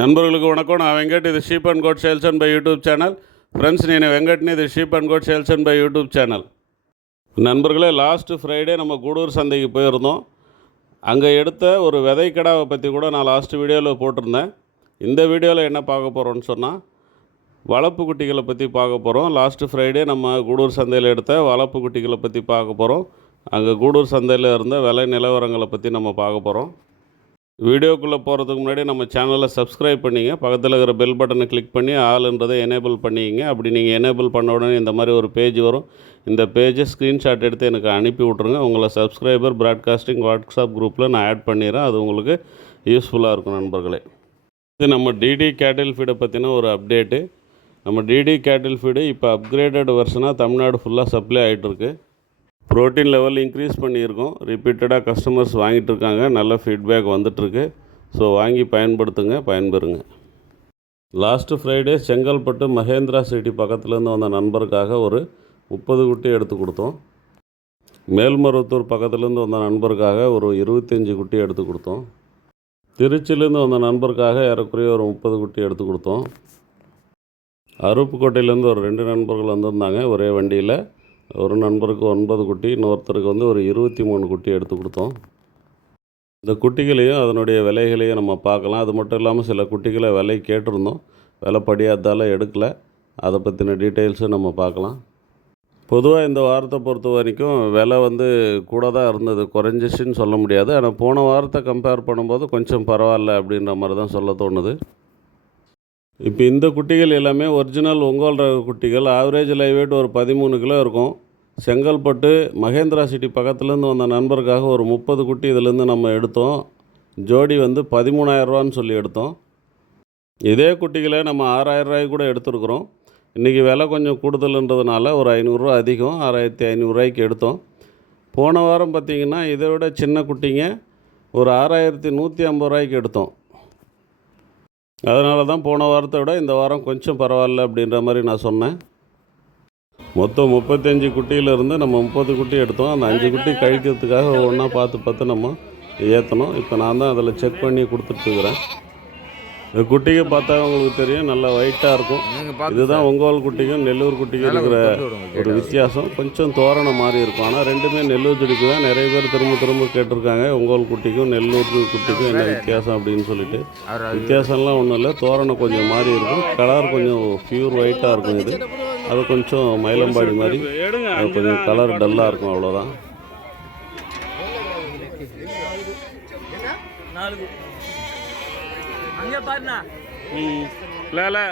நண்பர்களுக்கு வணக்கம். நான் వెంకట్ ఇది sheep and goat sales and buy YouTube channel friends నేను வெங்கட்னி இது sheep and goat sales and buy YouTube channel நண்பர்களே லாஸ்ட்டு ஃப்ரைடே நம்ம கூடூர் சந்தைக்கு போயிருந்தோம். அங்கே எடுத்த ஒரு விதை கடாவை பற்றி கூட நான் லாஸ்ட் வீடியோவில் போட்டிருந்தேன். இந்த வீடியோவில் என்ன பார்க்க போகிறோன்னு சொன்னால் வளர்ப்பு குட்டிகளை பற்றி பார்க்க போகிறோம் லாஸ்ட்டு ஃப்ரைடே நம்ம கூடூர் சந்தையில் எடுத்த வளர்ப்பு குட்டிகளை பற்றி பார்க்க போகிறோம் அங்கே கூடூர் சந்தையில் இருந்த விலை நிலவரங்களை பற்றி நம்ம பார்க்க போகிறோம் வீடியோக்குள்ளே போகிறதுக்கு முன்னாடி நம்ம சேனலை சப்ஸ்கிரைப் பண்ணிங்க. பக்கத்தில் இருக்கிற பெல் பட்டனை கிளிக் பண்ணி ஆளுன்றதை எனேபிள் பண்ணிங்க. அப்படி நீங்கள் எனேபிள் பண்ண உடனே இந்த மாதிரி ஒரு பேஜ் வரும். இந்த பேஜை ஸ்க்ரீன்ஷாட் எடுத்து எனக்கு அனுப்பி விட்ருங்க உங்களை சப்ஸ்கிரைபர் ப்ராட்காஸ்டிங் வாட்ஸ்அப் குரூப்பில் நான் ஆட் பண்ணிடுறேன். அது உங்களுக்கு யூஸ்ஃபுல்லாக இருக்கும் நண்பர்களே. இது நம்ம டிடி கேட்டில் ஃபீடை பற்றின ஒரு அப்டேட்டு நம்ம டிடி கேட்டில் ஃபீடு இப்போ அப்கிரேடட் வெர்ஷனாக தமிழ்நாடு ஃபுல்லாக சப்ளை ஆகிட்டுருக்கு ப்ரோட்டீன் லெவல் இன்க்ரீஸ் பண்ணியிருக்கோம். ரிப்பீட்டடாக கஸ்டமர்ஸ் வாங்கிட்டு இருக்காங்க நல்ல ஃபீட்பேக் வந்துட்டுருக்கு. ஸோ வாங்கி பயன்படுத்துங்க பயன்பெறுங்க. Last Friday Chengalpattu Mahindra city பக்கத்துலேருந்து வந்த நண்பருக்காக ஒரு முப்பது குட்டி எடுத்து கொடுத்தோம். மேல்மருவத்தூர் பக்கத்துலேருந்து வந்த நண்பருக்காக ஒரு இருபத்தஞ்சி குட்டி எடுத்து கொடுத்தோம். திருச்சியிலேருந்து வந்த நண்பருக்காக ஏறக்குறைய ஒரு முப்பது குட்டி எடுத்து கொடுத்தோம். அருப்புக்கோட்டையிலேருந்து ஒரு ரெண்டு நண்பர்கள் வந்திருந்தாங்க. ஒரே வண்டியில். ஒரு நண்பருக்கு ஒன்பது குட்டி இன்னொருத்தருக்கு வந்து ஒரு இருபத்தி மூணு குட்டி எடுத்து கொடுத்தோம். இந்த குட்டிகளையும் அதனுடைய விலைகளையும் நம்ம பார்க்கலாம். அது மட்டும் இல்லாமல் சில குட்டிகளை விலை கேட்டிருந்தோம். விலை படியாதால் எடுக்கலை. அதை பற்றின டீட்டெயில்ஸும் நம்ம பார்க்கலாம். பொதுவாக இந்த வாரத்தை பொறுத்த வரைக்கும் விலை வந்து கூட தான் இருந்தது. குறைஞ்சிச்சின்னு சொல்ல முடியாது. ஆனால் போன வாரத்தை கம்பேர் பண்ணும்போது கொஞ்சம் பரவாயில்ல அப்படின்ற மாதிரி தான் சொல்ல தோணுது. இப்போ இந்த குட்டிகள் எல்லாமே ஒரிஜினல் ஒங்கோல் ரக குட்டிகள். ஆவரேஜ் லைவ் வெயிட் ஒரு பதிமூணு கிலோ இருக்கும். செங்கல்பட்டு மகேந்திரா சிட்டி பக்கத்துலேருந்து வந்த நண்பருக்காக ஒரு முப்பது குட்டி இதிலேருந்து நம்ம எடுத்தோம். ஜோடி வந்து பதிமூணாயிரரூவான்னு சொல்லி எடுத்தோம். இதே குட்டிகளை நம்ம ஆறாயிரரூவாய்க்கு கூட எடுத்துருக்குறோம். இன்றைக்கி விலை கொஞ்சம் கூடுதல்ன்றதுனால ஒரு ஐநூறுரூவா அதிகம். ஆறாயிரத்தி ஐநூறுரூவாய்க்கு எடுத்தோம். போன வாரம் பார்த்திங்கன்னா இதை விட சின்ன குட்டிங்க ஒரு ஆறாயிரத்தி நூற்றி ஐம்பது ரூபாய்க்கு எடுத்தோம். அதனால தான் போன வாரத்தை விட இந்த வாரம் கொஞ்சம் பரவாயில்ல அப்படின்ற மாதிரி நான் சொன்னேன். மொத்தம் முப்பத்தஞ்சு குட்டியிலேருந்து நம்ம முப்பது குட்டி எடுத்தோம். அந்த அஞ்சு குட்டி கழிக்கிறதுக்காக ஒவ்வொன்றா பார்த்து பார்த்து நம்ம ஏற்றணும் இப்போ நான் தான் அதில் செக் பண்ணி கொடுத்துட்ருக்குறேன் இந்த குட்டிக்கு பார்த்தா உங்களுக்கு தெரியும் நல்லா ஒயிட்டாக இருக்கும். இதுதான் ஒங்கோல் குட்டிக்கும் நெல்லூர் குட்டிக்கும் இருக்கிற ஒரு வித்தியாசம். கொஞ்சம் தோரணை மாதிரி இருக்கும். ஆனால் ரெண்டுமே நெல்லூர் செடிக்கு தான் நிறைய பேர் திரும்ப திரும்ப கேட்டிருக்காங்க. ஒங்கோல் குட்டிக்கும் நெல்லூர் குட்டிக்கும் என்ன வித்தியாசம் அப்படின்னு சொல்லிட்டு. வித்தியாசம்லாம் ஒன்றும் இல்லை. தோரணம் கொஞ்சம் மாறி இருக்கும். கலர் கொஞ்சம் பியூர் ஒயிட்டாக இருக்கும் இது. அது கொஞ்சம் மயிலம்பாடி மாதிரி. அது கொஞ்சம் கலர் டல்லாக இருக்கும் அவ்வளோதான் அங்கே பாருண்ணா. ம். இல்லை இல்லை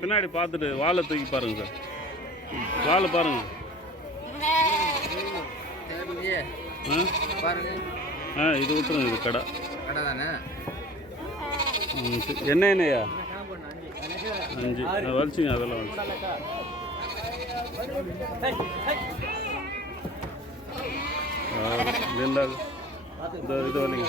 பின்னாடி பார்த்துட்டு வாழை தூக்கி பாருங்க சார். வாழை பாருங்க. ஆ? இது விட்டுருங்க இது கடை. கடை தானே. என்ன எண்ணெயா அஞ்சு. வலிச்சுங்க அதெல்லாம் வலிச்சு. இந்த இது இல்லையா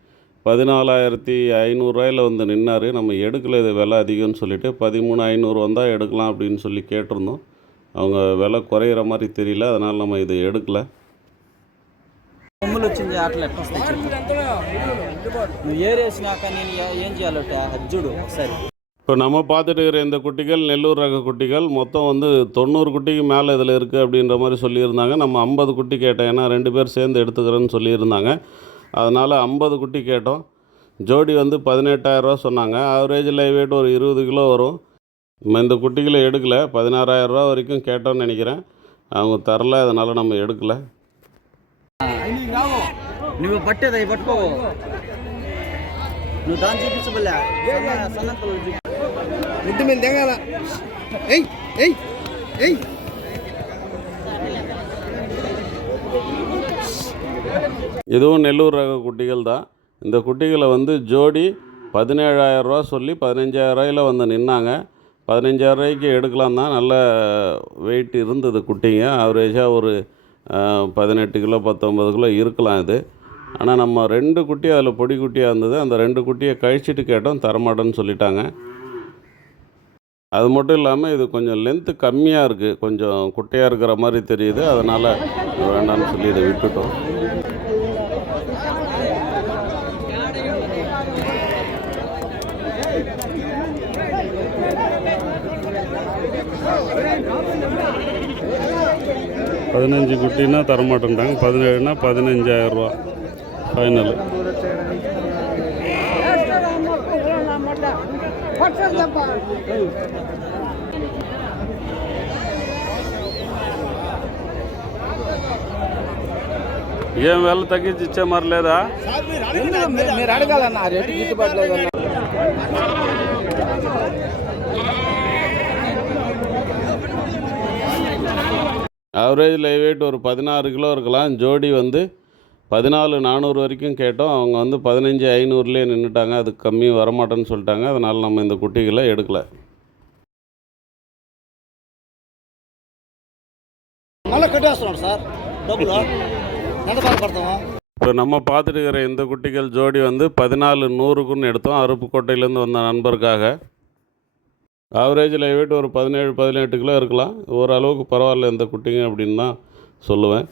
பதினாலாயிரத்தி ஐநூறுரூவாயில் வந்து நின்னார் நம்ம எடுக்கல இது விலை அதிகம்னு சொல்லிட்டு பதிமூணு ஐநூறு வந்தால் எடுக்கலாம் அப்படின்னு சொல்லி கேட்டிருந்தோம் அவங்க விலை குறையிற மாதிரி தெரியல அதனால் நம்ம இதை எடுக்கலை కొమ్ములు వచ్చింది అట్లా ఎట్లా వస్తాయి చెప్పు నువ్వు ఏరేసినాక నేను ఏ- ఏం చేయాలంటే అది చూడు ఒకసారి இப்போ நம்ம பார்த்துட்டு இருக்கிற இந்த குட்டிகள் நெல்லூர் ரக குட்டிகள் மொத்தம் வந்து தொண்ணூறு குட்டிக்கு மேலே இதில் இருக்குது அப்படின்ற மாதிரி சொல்லியிருந்தாங்க நம்ம ஐம்பது குட்டி கேட்டோம் ஏன்னா ரெண்டு பேர் சேர்ந்து எடுத்துக்கிறேன்னு சொல்லியிருந்தாங்க அதனால் ஐம்பது குட்டி கேட்டோம். ஜோடி வந்து பதினெட்டாயிரரூவா சொன்னாங்க. ஆவரேஜ் லைவ் ஒரு இருபது கிலோ வரும். நம்ம இந்த குட்டிகளை எடுக்கலை. பதினாறாயிரரூவா வரைக்கும் கேட்டோம்னு நினைக்கிறேன். அவங்க தரல அதனால் நம்ம எடுக்கலை. ನೀವು ಬಟ್ಟೆದ ಬಟ್ಕೋ ನೀವು இதுவும் நெல்லூர் ரக குட்டிகள் தான். இந்த குட்டிகளை வந்து ஜோடி பதினேழாயிரரூவா சொல்லி பதினஞ்சாயிரரூவாயில் வந்து நின்னாங்க. பதினஞ்சாயிரம் ரூபாய்க்கு எடுக்கலாம் தான் நல்ல வெயிட் இருந்தது குட்டிங்க. ஆவரேஜாக ஒரு பதினெட்டு கிலோ பத்தொம்பது கிலோ இருக்கலாம் இது. ஆனால் நம்ம ரெண்டு குட்டி அதில் பொடி குட்டியாக இருந்தது. அந்த ரெண்டு குட்டியை கழிச்சிட்டு கேட்டோம் தரமாட்டேன்னு சொல்லிட்டாங்க. அது மட்டும் இல்லாமல் இது கொஞ்சம் லென்த்து கம்மியாக இருக்குது கொஞ்சம் குட்டையாக இருக்கிற மாதிரி தெரியுது. அதனால் வேண்டாம்னு சொல்லி இதை விட்டுட்டோம். பதினஞ்சு குட்டினா தரமாட்டேன்ட்டாங்க பதினேழுனா பதினஞ்சாயிரரூவா ஃபைனல் ఏం వేళ తగ్గించి ఇచ్చే మరి లేదా ఎందుకు మీ- మీరు అడగాలన్న రేటు గిట్టుబాటు లేదన్న ஆவரேஜ் லைவ் வெயிட் ஒரு பதினாறு கிலோ இருக்கலாம். ஜோடி வந்து பதினாலு நானூறு வரைக்கும் கேட்டோம். அவங்க வந்து பதினஞ்சு ஐநூறுலேயே நின்றுட்டாங்க அதுக்கு கம்மி வரமாட்டேன்னு சொல்லிட்டாங்க. அதனால் நம்ம இந்த குட்டிகளை எடுக்கலை. இப்போ நம்ம பார்த்துட்டு இருக்கிற இந்த குட்டிகள் ஜோடி வந்து பதினாலு நூறுக்குன்னு எடுத்தோம். அருப்புக்கோட்டையிலேருந்து வந்த நண்பருக்காக. ஆவரேஜில் லைவ் வெயிட் ஒரு பதினேழு பதினெட்டு கிலோ இருக்கலாம். ஓரளவுக்கு பரவாயில்ல இந்த குட்டிங்க அப்படின்னு தான் சொல்லுவேன்.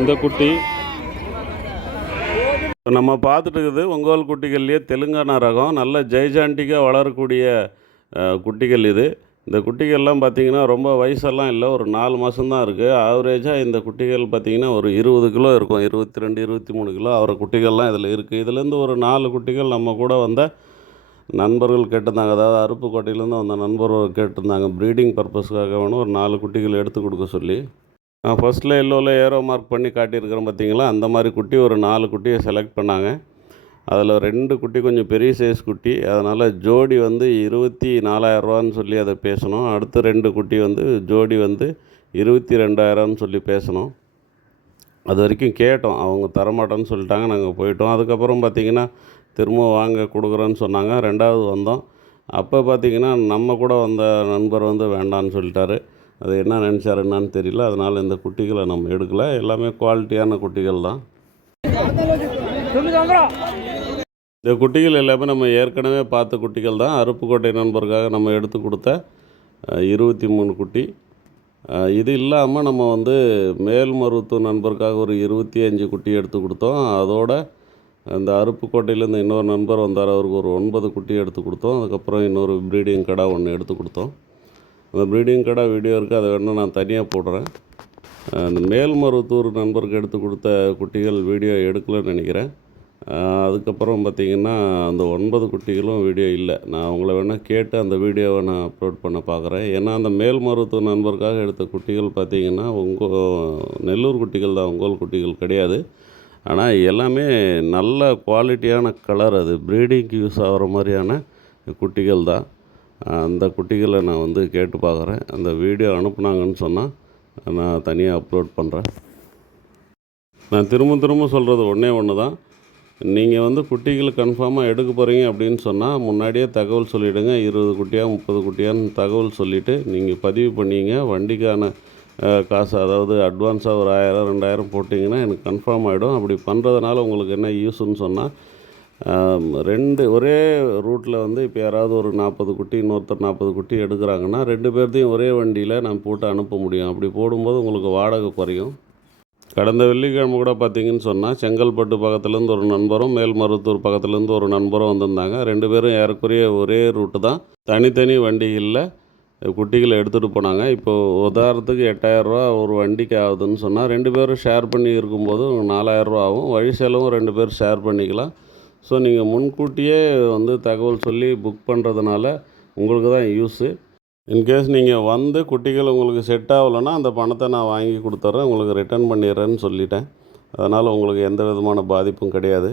இந்த குட்டி இப்போ நம்ம பார்த்துட்டு இருக்குது ஒங்கோல் குட்டிகள்லேயே தெலுங்கானா ரகம். நல்ல ஜெய்ஜாண்டிக்காக வளரக்கூடிய குட்டிகள் இது. இந்த குட்டிகள்லாம் பார்த்திங்கன்னா ரொம்ப வயசெல்லாம் இல்லை ஒரு நாலு மாதம்தான் இருக்குது ஆவரேஜாக இந்த குட்டிகள் பார்த்திங்கன்னா ஒரு இருபது கிலோ இருக்கும். இருபத்தி ரெண்டு இருபத்தி மூணு கிலோ அவர குட்டிகள்லாம் இதில் இருக்குது இதுலேருந்து ஒரு நாலு குட்டிகள் நம்ம கூட வந்த நண்பர்கள் கேட்டிருந்தாங்க. அதாவது அருப்புக்கோட்டையிலேருந்து வந்த நண்பர்கள் கேட்டிருந்தாங்க. ப்ரீடிங் பர்பஸ்க்காக வேணும். ஒரு நாலு குட்டிகள் எடுத்து கொடுக்க சொல்லி. நான் ஃபஸ்ட்டில் எல்லோவில் ஏரோ மார்க் பண்ணி காட்டியிருக்கிறேன் பார்த்தீங்களா? அந்த மாதிரி குட்டி ஒரு நாலு குட்டியை செலக்ட் பண்ணாங்க. அதில் ரெண்டு குட்டி கொஞ்சம் பெரிய சைஸ் குட்டி. அதனால் ஜோடி வந்து இருபத்தி நாலாயிரரூவான்னு சொல்லி அதை பேசணும். அடுத்து ரெண்டு குட்டி வந்து ஜோடி வந்து இருபத்தி ரெண்டாயிரம்னு சொல்லி பேசணும். அது வரைக்கும் கேட்டோம். அவங்க தரமாட்டோன்னு சொல்லிட்டாங்க. நாங்கள் போயிட்டோம். அதுக்கப்புறம் பார்த்திங்கன்னா திரும்ப வாங்க கொடுக்குறோன்னு சொன்னாங்க. ரெண்டாவது வந்தோம். அப்போ பார்த்திங்கன்னா நம்ம கூட வந்த நண்பர் வந்து வேண்டான்னு சொல்லிட்டாரு. அது என்ன நினச்சாரு என்னன்னு தெரியல. அதனால் இந்த குட்டிகளை நம்ம எடுக்கலை. எல்லாமே குவாலிட்டியான குட்டிகள் தான். இந்த குட்டிகள் எல்லாமே நம்ம ஏற்கனவே பார்த்த குட்டிகள் தான். அருப்புக்கோட்டை நண்பருக்காக நம்ம எடுத்து கொடுத்த இருபத்தி மூணு குட்டி. இது இல்லாமல் நம்ம வந்து மேல்மருவத்தூர் நண்பருக்காக ஒரு இருபத்தி அஞ்சு குட்டி எடுத்து கொடுத்தோம். அதோட அந்த அருப்புக்கோட்டையிலேருந்து இன்னொரு நண்பர் வந்தார். அவருக்கு ஒரு ஒன்பது குட்டி எடுத்து கொடுத்தோம். அதுக்கப்புறம் இன்னொரு ப்ரீடிங் கடை ஒன்று எடுத்து கொடுத்தோம். அந்த ப்ரீடிங் கடை வீடியோ இருக்குது அதை வேணும் நான் தனியாக போடுறேன். அஹ், அந்த மேல்மருவத்தூர் நண்பருக்கு எடுத்து கொடுத்த குட்டிகள் வீடியோ எடுக்கலன்னு நினைக்கிறேன். அதுக்கப்புறம் பார்த்திங்கன்னா அந்த ஒன்பது குட்டிகளும் வீடியோ இல்லை. நான் அவங்கள வேணால் கேட்டு அந்த வீடியோவை நான் அப்லோட் பண்ண பார்க்குறேன். ஏன்னா அந்த மேல்மருவத்தூர் நண்பருக்காக எடுத்த குட்டிகள் பார்த்திங்கன்னா உங்கள் நெல்லூர் குட்டிகள் தான். உங்கள் குட்டிகள் கிடையாது. ஆனால் எல்லாமே நல்ல குவாலிட்டியான கலர் அது. ப்ரீடிங்க்கு யூஸ் ஆகிற மாதிரியான குட்டிகள் தான். அந்த குட்டிகளை நான் வந்து கேட்டு பார்க்குறேன். அந்த வீடியோ அனுப்புனாங்கன்னு சொன்னால் நான் தனியாக அப்லோட் பண்ணுறேன் நான் திரும்ப திரும்ப சொல்கிறது ஒன்றே ஒன்று தான் நீங்கள் வந்து குட்டிகள் கன்ஃபார்மாக எடுக்க போகிறீங்க அப்படின்னு சொன்னால் முன்னாடியே தகவல் சொல்லிவிடுங்க இருபது குட்டியாக முப்பது குட்டியான்னு தகவல் சொல்லிவிட்டு நீங்கள் பதிவு பண்ணிங்க. வண்டிக்கான காசு அதாவது அட்வான்ஸாக ஒரு ஆயிரம் ரெண்டாயிரம் போட்டிங்கன்னா எனக்கு கன்ஃபார்ம் ஆகிடும் அப்படி பண்ணுறதுனால உங்களுக்கு என்ன யூஸ்ன்னு சொன்னால் ரெண்டு ஒரே ரூட்டில் வந்து இப்போ யாராவது ஒரு நாற்பது குட்டி இன்னொருத்தர் நாற்பது குட்டி எடுக்கிறாங்கன்னா ரெண்டு பேர்த்தையும் ஒரே வண்டியில் நான் போட்டு அனுப்ப முடியும். அப்படி போடும்போது உங்களுக்கு வாடகை குறையும். கடந்த வெள்ளிக்கிழமை கூட பார்த்தீங்கன்னு சொன்னால் செங்கல்பட்டு பக்கத்துலேருந்து ஒரு நண்பரும் மேல்மருவத்தூர் பக்கத்துலேருந்து ஒரு நண்பரும் வந்திருந்தாங்க. ரெண்டு பேரும் ஏறக்குறைய ஒரே ரூட்டு தான். தனித்தனி வண்டிகளில் குட்டிகளை எடுத்துகிட்டு போனாங்க. இப்போது உதாரணத்துக்கு எட்டாயிரரூவா ஒரு வண்டிக்கு ஆகுதுன்னு சொன்னால் ரெண்டு பேரும் ஷேர் பண்ணி இருக்கும்போது நாலாயிரரூவா ஆகும். வழி செலவும் ரெண்டு பேரும் ஷேர் பண்ணிக்கலாம். ஸோ நீங்கள் முன்கூட்டியே வந்து தகவல் சொல்லி புக் பண்ணுறதுனால உங்களுக்கு தான் யூஸு இன்கேஸ் நீங்கள் வந்து குட்டிகள் உங்களுக்கு செட் ஆகலைன்னா அந்த பணத்தை நான் வாங்கி கொடுத்துட்றேன் உங்களுக்கு ரிட்டர்ன் பண்ணிடுறேன்னு சொல்லிட்டேன். அதனால் உங்களுக்கு எந்த விதமான பாதிப்பும் கிடையாது.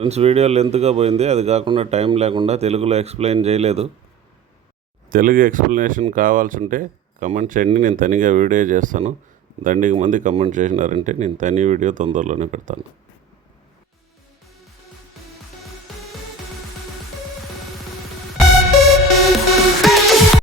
ఫ్రెండ్స్ వీడియో లెంత్గా పోయింది అది కాకుండా టైం లేకుండా తెలుగులో ఎక్స్ప్లెయిన్ చేయలేదు తెలుగు ఎక్స్ప్లెనేషన్ కావాల్సి ఉంటే కమెంట్ చేయండి నేను తనిగా వీడియో చేస్తాను దండికి మంది కమెంట్ చేసినారంటే నేను తని వీడియో తొందరలోనే పెడతాను